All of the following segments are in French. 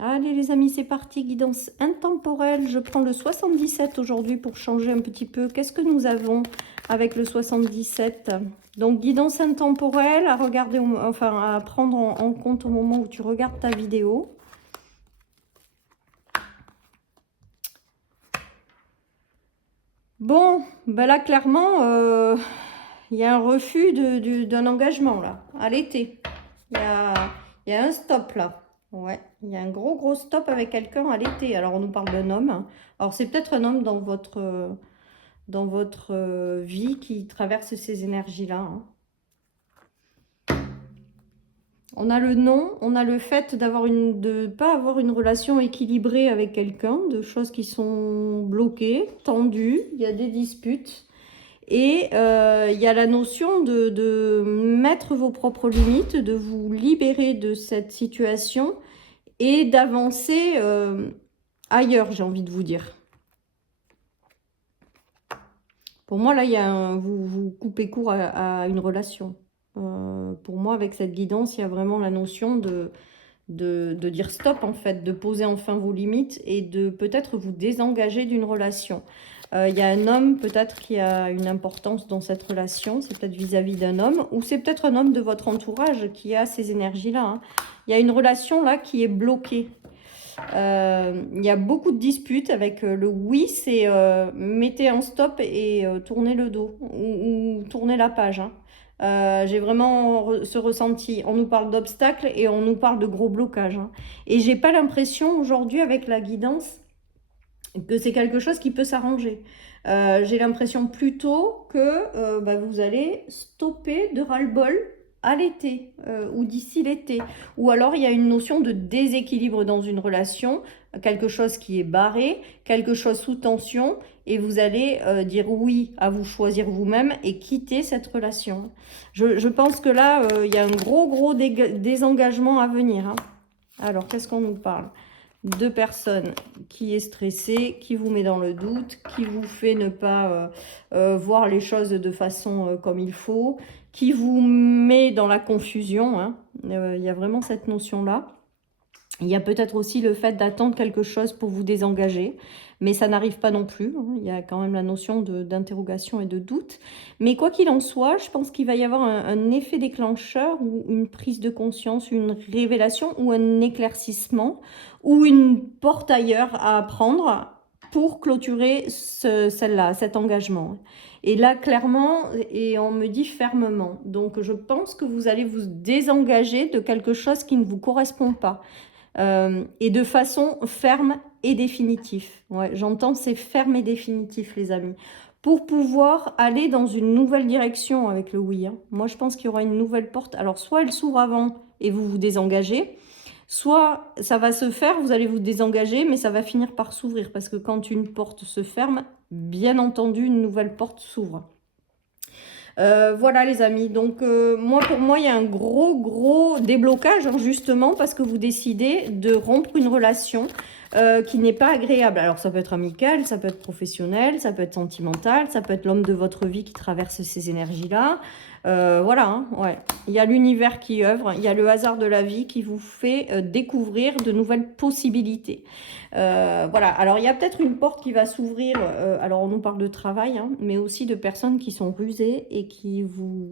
Allez les amis, c'est parti, guidance intemporelle. Je prends le 77 aujourd'hui pour changer un petit peu. Qu'est-ce que nous avons avec le 77? Donc guidance intemporelle à regarder, enfin à prendre en compte au moment où tu regardes ta vidéo. Bon, ben là clairement, il y a un refus d'un engagement là, à l'été. Il y a un stop là. Ouais, il y a un gros stop avec quelqu'un à l'été. Alors on nous parle d'un homme, hein. Alors c'est peut-être un homme dans votre vie qui traverse ces énergies-là, hein. On a le non, on a le fait de pas avoir une relation équilibrée avec quelqu'un, de choses qui sont bloquées, tendues, il y a des disputes. Et il y a la notion de mettre vos propres limites, de vous libérer de cette situation et d'avancer ailleurs, j'ai envie de vous dire. Pour moi, là, vous coupez court à une relation. Pour moi, avec cette guidance, il y a vraiment la notion de dire stop, en fait, de poser enfin vos limites et de peut-être vous désengager d'une relation. Il y a un homme peut-être qui a une importance dans cette relation, c'est peut-être vis-à-vis d'un homme, ou c'est peut-être un homme de votre entourage qui a ces énergies-là, hein. Il y a une relation là qui est bloquée. Il y a beaucoup de disputes avec le oui, c'est mettez un stop et tournez le dos ou tournez la page, hein. J'ai vraiment ce ressenti. On nous parle d'obstacles et on nous parle de gros blocages, hein. Et j'ai pas l'impression aujourd'hui avec la guidance que c'est quelque chose qui peut s'arranger. J'ai l'impression plutôt que vous allez stopper de ras-le-bol à l'été ou d'ici l'été. Ou alors il y a une notion de déséquilibre dans une relation, quelque chose qui est barré, quelque chose sous tension, et vous allez dire oui à vous choisir vous-même et quitter cette relation. Je pense que là, il y a un gros désengagement à venir, hein. Alors, qu'est-ce qu'on nous parle? Deux personnes qui est stressée, qui vous met dans le doute, qui vous fait ne pas voir les choses de façon comme il faut, qui vous met dans la confusion, hein. Il y a vraiment cette notion-là. Il y a peut-être aussi le fait d'attendre quelque chose pour vous désengager, mais ça n'arrive pas non plus, hein. Il y a quand même la notion d'interrogation et de doute. Mais quoi qu'il en soit, je pense qu'il va y avoir un effet déclencheur ou une prise de conscience, une révélation ou un éclaircissement ou une porte ailleurs à prendre pour clôturer celle-là, cet engagement. Et là, clairement, et on me dit fermement. Donc, je pense que vous allez vous désengager de quelque chose qui ne vous correspond pas. Et de façon ferme et définitive. Ouais, j'entends, c'est ferme et définitif, les amis. Pour pouvoir aller dans une nouvelle direction avec le oui, hein. Moi, je pense qu'il y aura une nouvelle porte. Alors, soit elle s'ouvre avant et vous vous désengagez, soit ça va se faire, vous allez vous désengager, mais ça va finir par s'ouvrir. Parce que quand une porte se ferme, bien entendu, une nouvelle porte s'ouvre. Voilà les amis, donc pour moi il y a un gros déblocage, hein, justement parce que vous décidez de rompre une relation qui n'est pas agréable. Alors ça peut être amical, ça peut être professionnel, ça peut être sentimental, ça peut être l'homme de votre vie qui traverse ces énergies-là. Voilà, hein, ouais. Il y a l'univers qui œuvre, il y a le hasard de la vie qui vous fait découvrir de nouvelles possibilités. Voilà, alors il y a peut-être une porte qui va s'ouvrir, alors on nous parle de travail, hein, mais aussi de personnes qui sont rusées et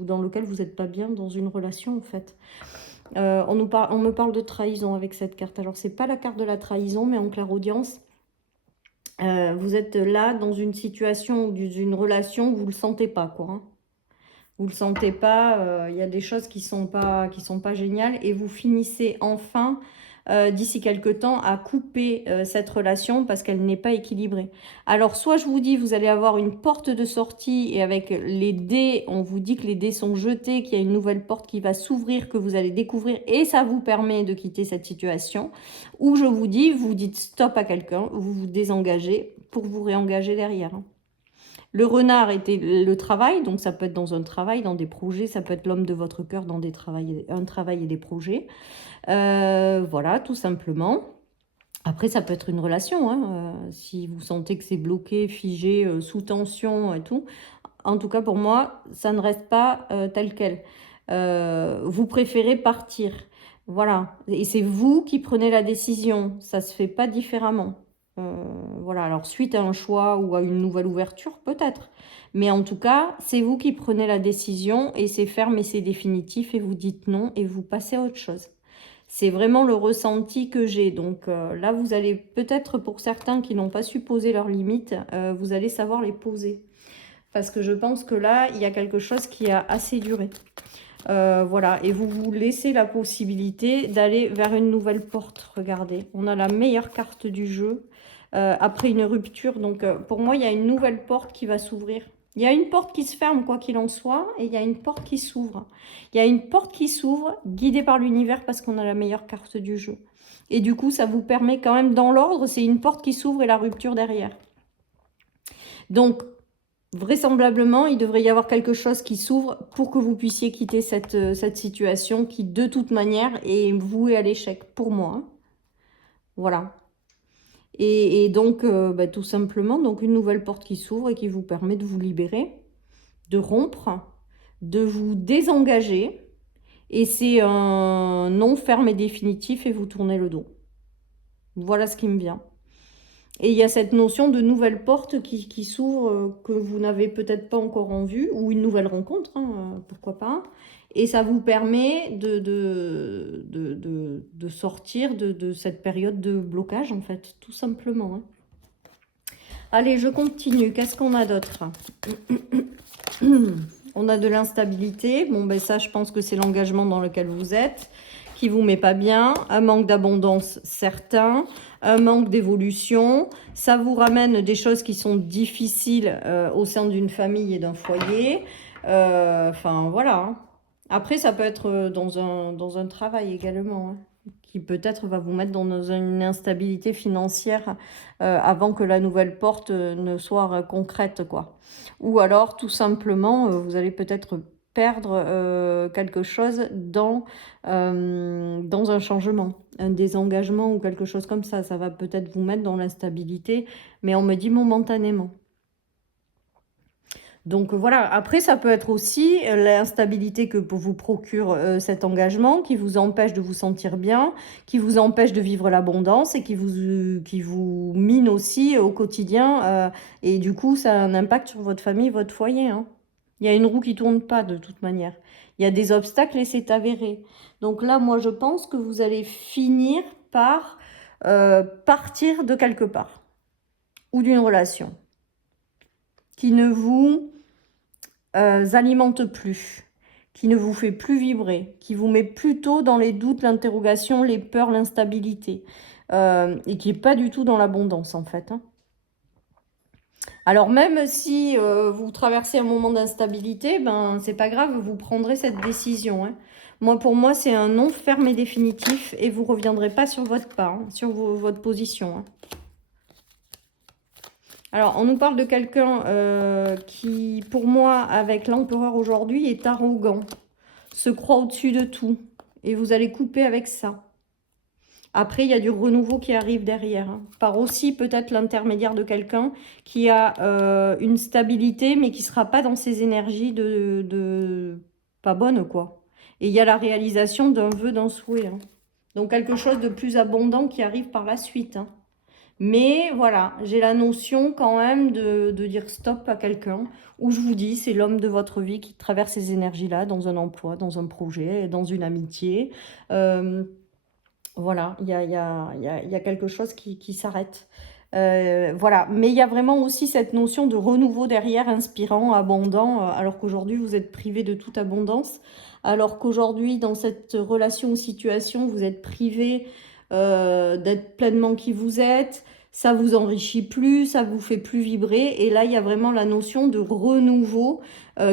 dans lesquelles vous n'êtes pas bien dans une relation en fait. On me parle de trahison avec cette carte. Alors c'est pas la carte de la trahison, mais en clairaudience, vous êtes là dans une situation ou d'une relation où vous le sentez pas, quoi, hein. Vous le sentez pas, il y a des choses qui sont pas géniales et vous finissez enfin d'ici quelques temps à couper cette relation parce qu'elle n'est pas équilibrée. Alors soit je vous dis vous allez avoir une porte de sortie et avec les dés, on vous dit que les dés sont jetés, qu'il y a une nouvelle porte qui va s'ouvrir, que vous allez découvrir et ça vous permet de quitter cette situation. Ou je vous dis, vous dites stop à quelqu'un, vous vous désengagez pour vous réengager derrière, hein. Le renard était le travail, donc ça peut être dans un travail, dans des projets, ça peut être l'homme de votre cœur dans un travail et des projets. Voilà, tout simplement. Après, ça peut être une relation, hein, si vous sentez que c'est bloqué, figé, sous tension et tout. En tout cas, pour moi, ça ne reste pas tel quel. Vous préférez partir. Voilà. Et c'est vous qui prenez la décision. Ça se fait pas différemment. Voilà. Alors, suite à un choix ou à une nouvelle ouverture, peut-être. Mais en tout cas, c'est vous qui prenez la décision et c'est ferme et c'est définitif et vous dites non et vous passez à autre chose. C'est vraiment le ressenti que j'ai. Donc là, vous allez peut-être, pour certains qui n'ont pas su poser leurs limites, vous allez savoir les poser. Parce que je pense que là, il y a quelque chose qui a assez duré. Voilà, et vous vous laissez la possibilité d'aller vers une nouvelle porte. Regardez, on a la meilleure carte du jeu après une rupture. Donc pour moi, il y a une nouvelle porte qui va s'ouvrir. Il y a une porte qui se ferme, quoi qu'il en soit, et il y a une porte qui s'ouvre. Il y a une porte qui s'ouvre, guidée par l'univers, parce qu'on a la meilleure carte du jeu. Et du coup, ça vous permet quand même, dans l'ordre, c'est une porte qui s'ouvre et la rupture derrière. Donc, vraisemblablement, il devrait y avoir quelque chose qui s'ouvre pour que vous puissiez quitter cette situation qui, de toute manière, est vouée à l'échec, pour moi. Hein. Voilà. Et donc, bah, tout simplement, donc une nouvelle porte qui s'ouvre et qui vous permet de vous libérer, de rompre, de vous désengager. Et c'est un non ferme et définitif et vous tournez le dos. Voilà ce qui me vient. Et il y a cette notion de nouvelle porte qui s'ouvre, que vous n'avez peut-être pas encore en vue, ou une nouvelle rencontre, hein, pourquoi pas. Et ça vous permet de sortir de cette période de blocage, en fait, tout simplement. Hein. Allez, je continue. Qu'est-ce qu'on a d'autre? On a de l'instabilité. Bon, ben ça, je pense que c'est l'engagement dans lequel vous êtes, qui vous met pas bien. Un manque d'abondance certain. Un manque d'évolution. Ça vous ramène des choses qui sont difficiles au sein d'une famille et d'un foyer. Enfin, voilà. Hein. Après, ça peut être dans un travail également, hein, qui peut-être va vous mettre dans une instabilité financière avant que la nouvelle porte ne soit concrète, quoi. Ou alors, tout simplement, vous allez peut-être perdre quelque chose dans un changement, un désengagement ou quelque chose comme ça. Ça va peut-être vous mettre dans l'instabilité, mais on me dit momentanément. Donc voilà, après ça peut être aussi l'instabilité que vous procure cet engagement qui vous empêche de vous sentir bien, qui vous empêche de vivre l'abondance et qui vous mine aussi au quotidien. Et du coup, ça a un impact sur votre famille, votre foyer. Hein. Il y a une roue qui tourne pas de toute manière. Il y a des obstacles et c'est avéré. Donc là, moi, je pense que vous allez finir par partir de quelque part ou d'une relation qui ne vous alimente plus, qui ne vous fait plus vibrer, qui vous met plutôt dans les doutes, l'interrogation, les peurs, l'instabilité, et qui n'est pas du tout dans l'abondance en fait. Hein. Alors même si vous traversez un moment d'instabilité, ben c'est pas grave, vous prendrez cette décision. Hein. Moi, pour moi, c'est un non ferme et définitif et vous reviendrez pas sur votre pas, hein, sur votre position. Hein. Alors, on nous parle de quelqu'un qui, pour moi, avec l'empereur aujourd'hui, est arrogant, se croit au-dessus de tout. Et vous allez couper avec ça. Après, il y a du renouveau qui arrive derrière. Hein, par aussi peut-être l'intermédiaire de quelqu'un qui a une stabilité, mais qui ne sera pas dans ses énergies pas bonnes, quoi. Et il y a la réalisation d'un vœu, d'un souhait. Hein. Donc, quelque chose de plus abondant qui arrive par la suite. Hein. Mais voilà, j'ai la notion quand même de dire stop à quelqu'un, où je vous dis, c'est l'homme de votre vie qui traverse ces énergies-là dans un emploi, dans un projet, dans une amitié. Voilà, il y a quelque chose qui s'arrête. Voilà, mais il y a vraiment aussi cette notion de renouveau derrière, inspirant, abondant, alors qu'aujourd'hui, vous êtes privé de toute abondance, alors qu'aujourd'hui, dans cette relation ou situation, vous êtes privé d'être pleinement qui vous êtes, ça vous enrichit plus, ça vous fait plus vibrer, et là, il y a vraiment la notion de renouveau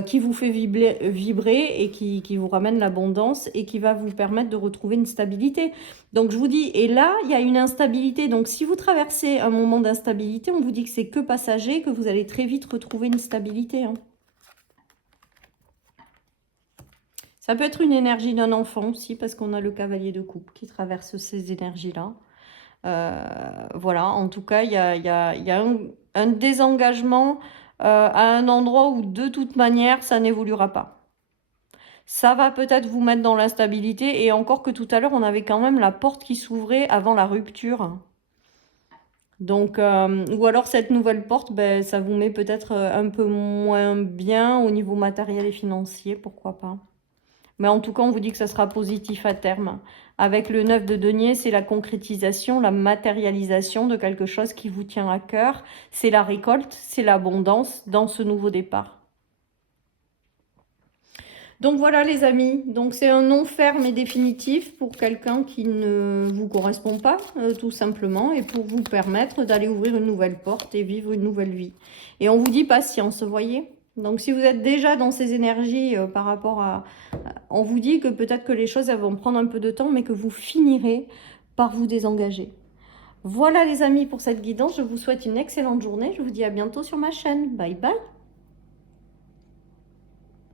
qui vous fait vibrer et qui vous ramène l'abondance et qui va vous permettre de retrouver une stabilité. Donc je vous dis, et là, il y a une instabilité. Donc si vous traversez un moment d'instabilité, on vous dit que c'est que passager, que vous allez très vite retrouver une stabilité. Hein. Ça peut être une énergie d'un enfant aussi, parce qu'on a le cavalier de coupe qui traverse ces énergies-là. Voilà, en tout cas, il y a un désengagement à un endroit où de toute manière, ça n'évoluera pas. Ça va peut-être vous mettre dans l'instabilité, et encore que tout à l'heure, on avait quand même la porte qui s'ouvrait avant la rupture. Donc, ou alors cette nouvelle porte, ben, ça vous met peut-être un peu moins bien au niveau matériel et financier, pourquoi pas. Mais en tout cas, on vous dit que ça sera positif à terme. Avec le 9 de denier, c'est la concrétisation, la matérialisation de quelque chose qui vous tient à cœur. C'est la récolte, c'est l'abondance dans ce nouveau départ. Donc voilà les amis, donc c'est un non ferme et définitif pour quelqu'un qui ne vous correspond pas, tout simplement, et pour vous permettre d'aller ouvrir une nouvelle porte et vivre une nouvelle vie. Et on vous dit patience, vous voyez. Donc si vous êtes déjà dans ces énergies par rapport à... On vous dit que peut-être que les choses elles vont prendre un peu de temps, mais que vous finirez par vous désengager. Voilà les amis pour cette guidance, je vous souhaite une excellente journée, je vous dis à bientôt sur ma chaîne. Bye bye.